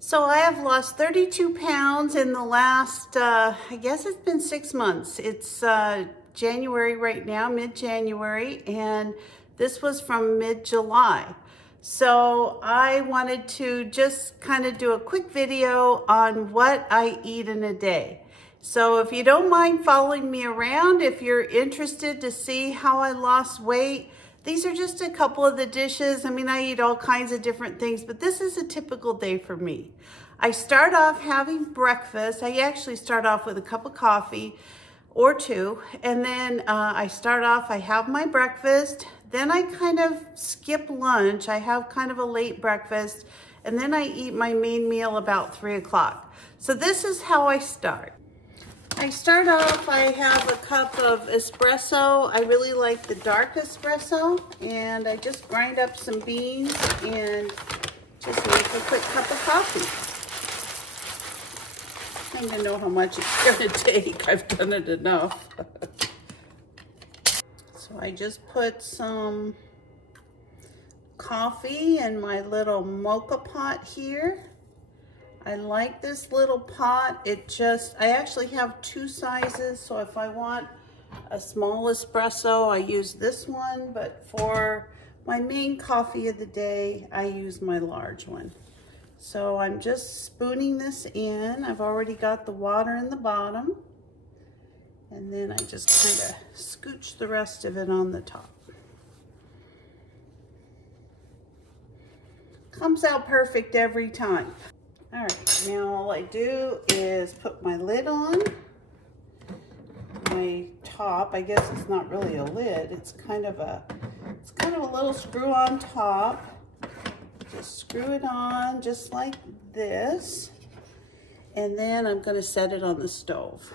So I have lost 32 pounds in the last, I guess it's been 6 months. It's January right now, mid-January, and this was from mid-July. So I wanted to just kind of do a quick video on what I eat in a day. So if you don't mind following me around, if you're interested to see how I lost weight, these are just a couple of the dishes. I mean, I eat all kinds of different things, but this is a typical day for me. I start off having breakfast. I actually start off with a cup of coffee or two, and then I have my breakfast, then I kind of skip lunch. I have kind of a late breakfast, and then I eat my main meal about 3 o'clock. So this is how I start. I start off, I have a cup of espresso. I really like the dark espresso, and I just grind up some beans and just make a quick cup of coffee. I don't even know how much it's gonna take. I've done it enough. So I just put some coffee in my little mocha pot here. I like this little pot. I actually have 2 sizes, so if I want a small espresso, I use this one, but for my main coffee of the day, I use my large one. So I'm just spooning this in. I've already got the water in the bottom, and then I just kind of scooch the rest of it on the top. Comes out perfect every time. All right, now all I do is put my lid on, my top. I guess it's not really a lid. It's kind of a little screw on top. Just screw it on just like this, and then I'm going to set it on the stove.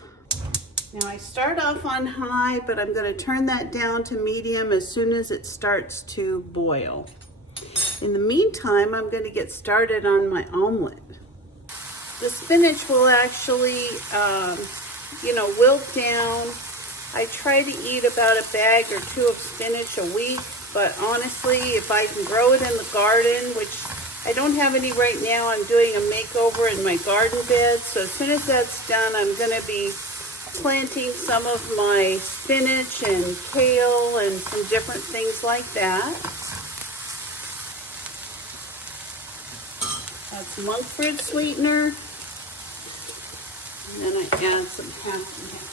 Now I start off on high, but I'm going to turn that down to medium as soon as it starts to boil. In the meantime, I'm going to get started on my omelet. The spinach will actually, wilt down. I try to eat about a bag or 2 of spinach a week, but honestly, if I can grow it in the garden, which I don't have any right now, I'm doing a makeover in my garden bed. So as soon as that's done, I'm going to be planting some of my spinach and kale and some different things like that. That's monk fruit sweetener. And then I add some half and half.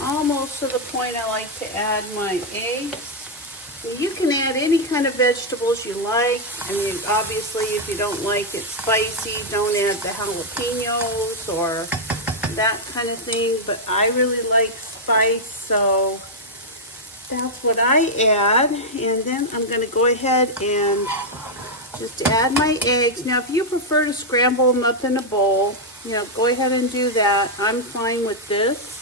Almost to the point I like to add my eggs. And you can add any kind of vegetables you like. I mean, obviously, if you don't like it spicy, don't add the jalapenos or that kind of thing. But I really like spice, so that's what I add. And then I'm going to go ahead and just add my eggs. Now, if you prefer to scramble them up in a bowl, go ahead and do that. I'm fine with this.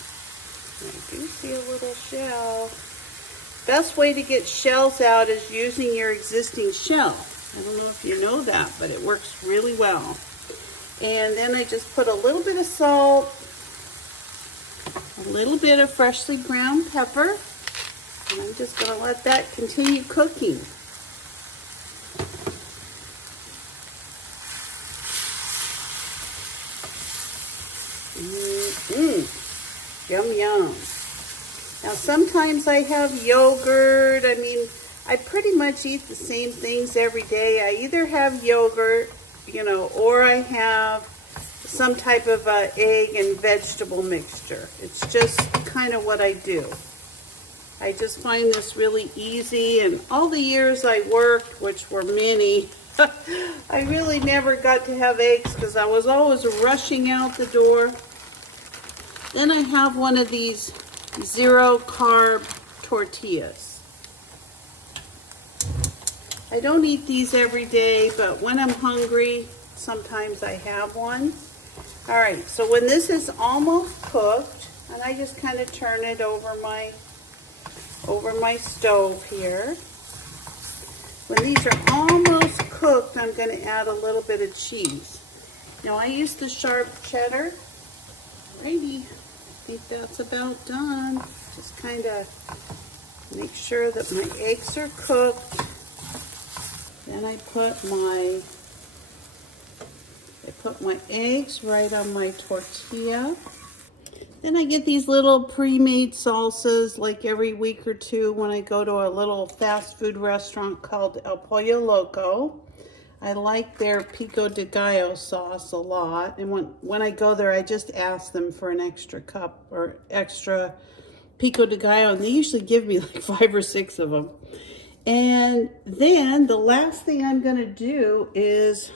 I do see a little shell. Best way to get shells out is using your existing shell. I don't know if you know that, but it works really well. And then I just put a little bit of salt, a little bit of freshly ground pepper, and I'm just going to let that continue cooking. Yum, yum. Now, sometimes I have yogurt. I mean, I pretty much eat the same things every day. I either have yogurt, or I have some type of egg and vegetable mixture. It's just kind of what I do. I just find this really easy, and all the years I worked, which were many, I really never got to have eggs because I was always rushing out the door. Then I have one of these 0-carb tortillas. I don't eat these every day, but when I'm hungry, sometimes I have one. All right, so when this is almost cooked, and I just kind of turn it over my stove here. When these are almost cooked, I'm going to add a little bit of cheese. Now I use the sharp cheddar. Alrighty, I think that's about done. Just kind of make sure that my eggs are cooked. Then I put my eggs right on my tortilla. Then I get these little pre-made salsas like every week or two when I go to a little fast food restaurant called El Pollo Loco. I like their pico de gallo sauce a lot. And when I go there, I just ask them for an extra cup or extra pico de gallo. And they usually give me like 5 or 6 of them. And then the last thing I'm going to do is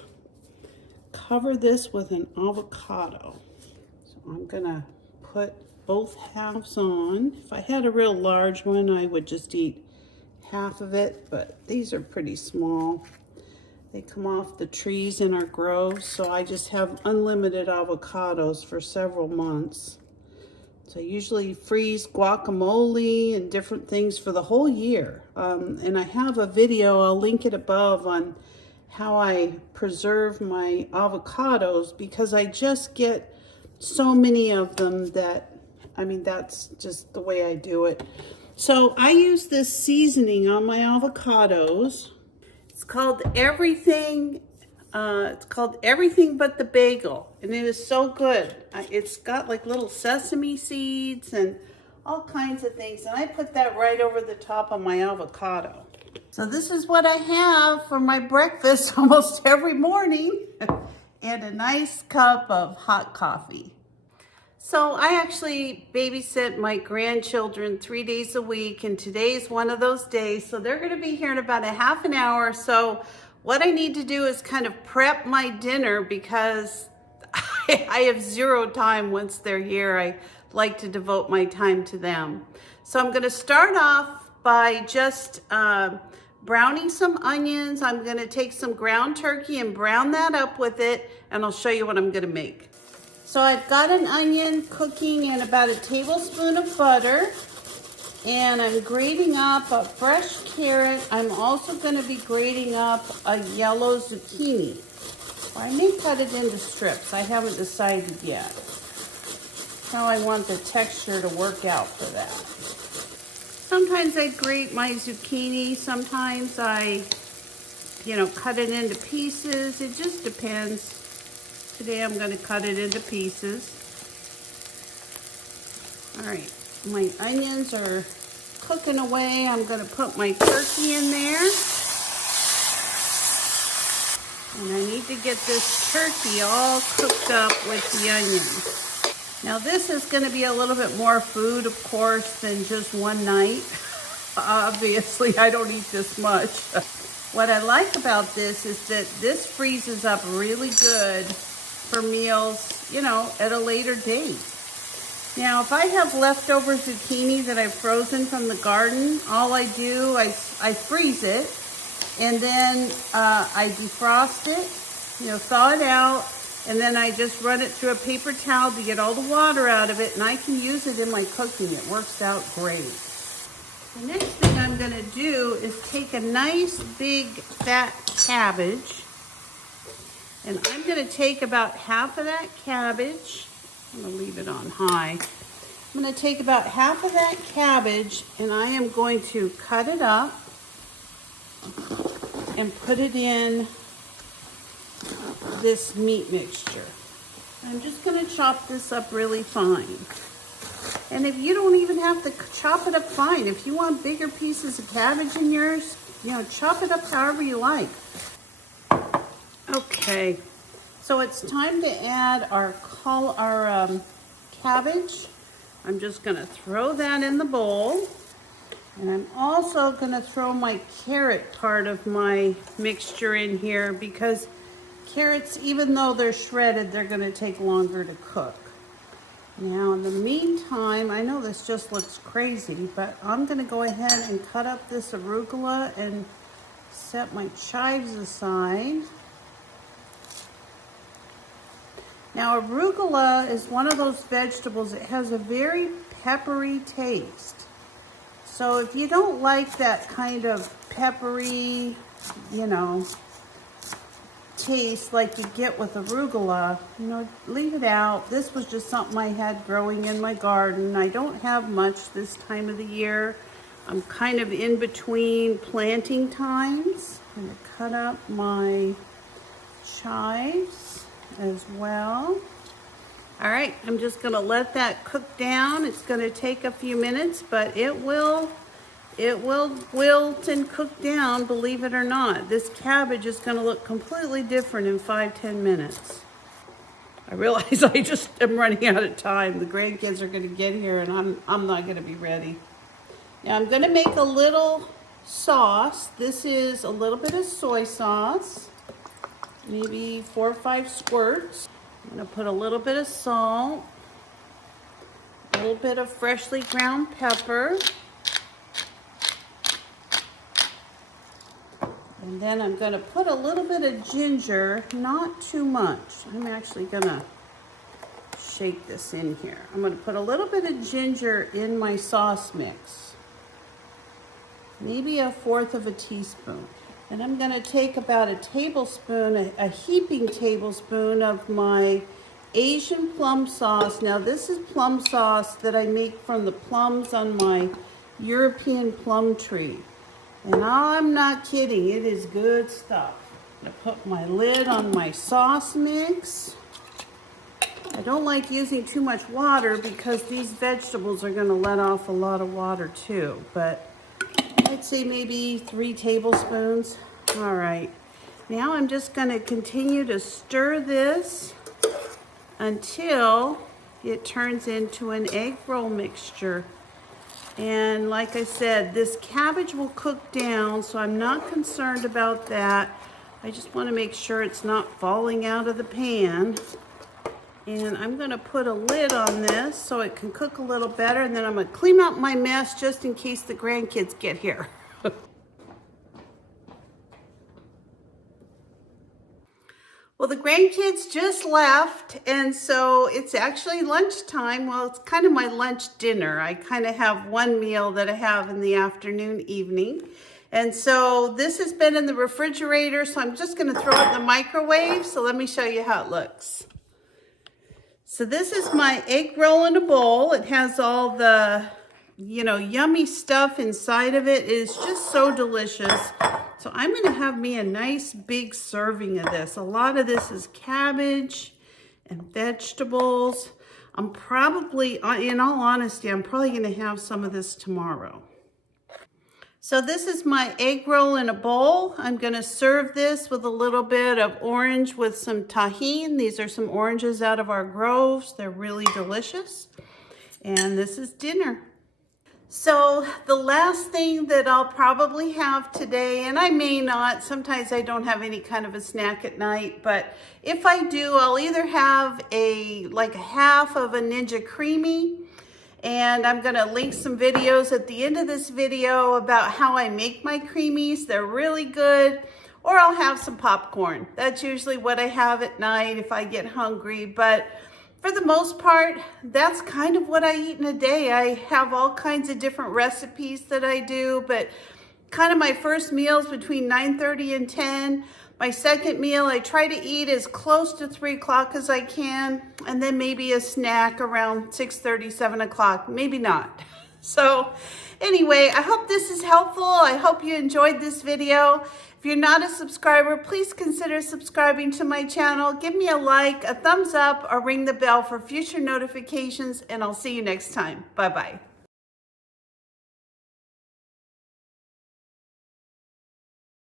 cover this with an avocado. So I'm going to put both halves on. If I had a real large one, I would just eat half of it, but these are pretty small. They come off the trees in our groves, so I just have unlimited avocados for several months. So I usually freeze guacamole and different things for the whole year. And I have a video, I'll link it above, on how I preserve my avocados because I just get so many of them that, I mean, that's just the way I do it. So I use this seasoning on my avocados. It's called Everything But the Bagel, and it is so good. It's got like little sesame seeds and all kinds of things, and I put that right over the top of my avocado. So this is what I have for my breakfast almost every morning, and a nice cup of hot coffee. So I actually babysit my grandchildren 3 days a week, and today's one of those days. So they're going to be here in about a half an hour. So what I need to do is kind of prep my dinner because I have 0 time once they're here. I like to devote my time to them. So I'm going to start off by just browning some onions. I'm going to take some ground turkey and brown that up with it, and I'll show you what I'm going to make. So I've got an onion cooking in about a tablespoon of butter, and I'm grating up a fresh carrot. I'm also going to be grating up a yellow zucchini. Or I may cut it into strips. I haven't decided yet how I want the texture to work out for that. Sometimes I grate my zucchini. Sometimes I, cut it into pieces. It just depends. Today I'm going to cut it into pieces. All right, my onions are cooking away. I'm going to put my turkey in there. And I need to get this turkey all cooked up with the onions. Now this is going to be a little bit more food, of course, than just one night. Obviously, I don't eat this much. What I like about this is that this freezes up really good for meals, at a later date. Now, if I have leftover zucchini that I've frozen from the garden, all I do, I freeze it, and then I defrost it, thaw it out, and then I just run it through a paper towel to get all the water out of it, and I can use it in my cooking. It works out great. The next thing I'm going to do is take a nice big fat cabbage, and I'm going to take about half of that cabbage. I'm going to leave it on high. I'm going to take about half of that cabbage, and I am going to cut it up and put it in this meat mixture. I'm just going to chop this up really fine. And if you don't even have to chop it up fine, if you want bigger pieces of cabbage in yours, chop it up however you like. Okay, so it's time to add our cabbage. I'm just going to throw that in the bowl. And I'm also going to throw my carrot part of my mixture in here because carrots, even though they're shredded, they're going to take longer to cook. Now, in the meantime, I know this just looks crazy, but I'm going to go ahead and cut up this arugula and set my chives aside. Now, arugula is one of those vegetables that has a very peppery taste. So if you don't like that kind of peppery, taste like you get with arugula, leave it out. This was just something I had growing in my garden. I don't have much this time of the year. I'm kind of in between planting times. I'm gonna cut up my chives as well. All right, I'm just gonna let that cook down. It's gonna take a few minutes, but it will wilt and cook down, believe it or not. This cabbage is gonna look completely different in 5-10 minutes. I realize I just am running out of time. The grandkids are gonna get here and I'm not gonna be ready. Now I'm gonna make a little sauce. This is a little bit of soy sauce, maybe 4 or 5 squirts. I'm gonna put a little bit of salt, a little bit of freshly ground pepper, and then I'm gonna put a little bit of ginger, not too much. I'm actually gonna shake this in here. I'm gonna put a little bit of ginger in my sauce mix, maybe 1/4 of a teaspoon. And I'm gonna take about a tablespoon, a heaping tablespoon of my Asian plum sauce. Now this is plum sauce that I make from the plums on my European plum tree. And I'm not kidding, it is good stuff. I'm gonna put my lid on my sauce mix. I don't like using too much water because these vegetables are gonna let off a lot of water too, but I'd say maybe 3 tablespoons. All right, now I'm just gonna continue to stir this until it turns into an egg roll mixture. And like I said, this cabbage will cook down, so I'm not concerned about that. I just wanna make sure it's not falling out of the pan. And I'm gonna put a lid on this so it can cook a little better, and then I'm gonna clean up my mess just in case the grandkids get here. Well, the grandkids just left, and so it's actually lunchtime. Well, it's kind of my lunch dinner. I kind of have one meal that I have in the afternoon, evening. And so this has been in the refrigerator, so I'm just gonna throw it in the microwave. So let me show you how it looks. So this is my egg roll in a bowl. It has all the, yummy stuff inside of it. It is just so delicious. So I'm gonna have me a nice big serving of this. A lot of this is cabbage and vegetables. I'm probably, in all honesty, I'm probably gonna have some of this tomorrow. So this is my egg roll in a bowl. I'm gonna serve this with a little bit of orange with some tahini. These are some oranges out of our groves. They're really delicious. And this is dinner. So the last thing that I'll probably have today, and I may not, sometimes I don't have any kind of a snack at night, but if I do, I'll either have like a half of a Ninja Creamy, and I'm gonna link some videos at the end of this video about how I make my creamies. They're really good. Or I'll have some popcorn. That's usually what I have at night if I get hungry. But for the most part, that's kind of what I eat in a day. I have all kinds of different recipes that I do, but kind of my first meal's between 9:30 and 10. My second meal, I try to eat as close to 3 o'clock as I can, and then maybe a snack around 6:30, 7 o'clock, maybe not. So anyway, I hope this is helpful. I hope you enjoyed this video. If you're not a subscriber, please consider subscribing to my channel. Give me a like, a thumbs up, or ring the bell for future notifications, and I'll see you next time. Bye-bye.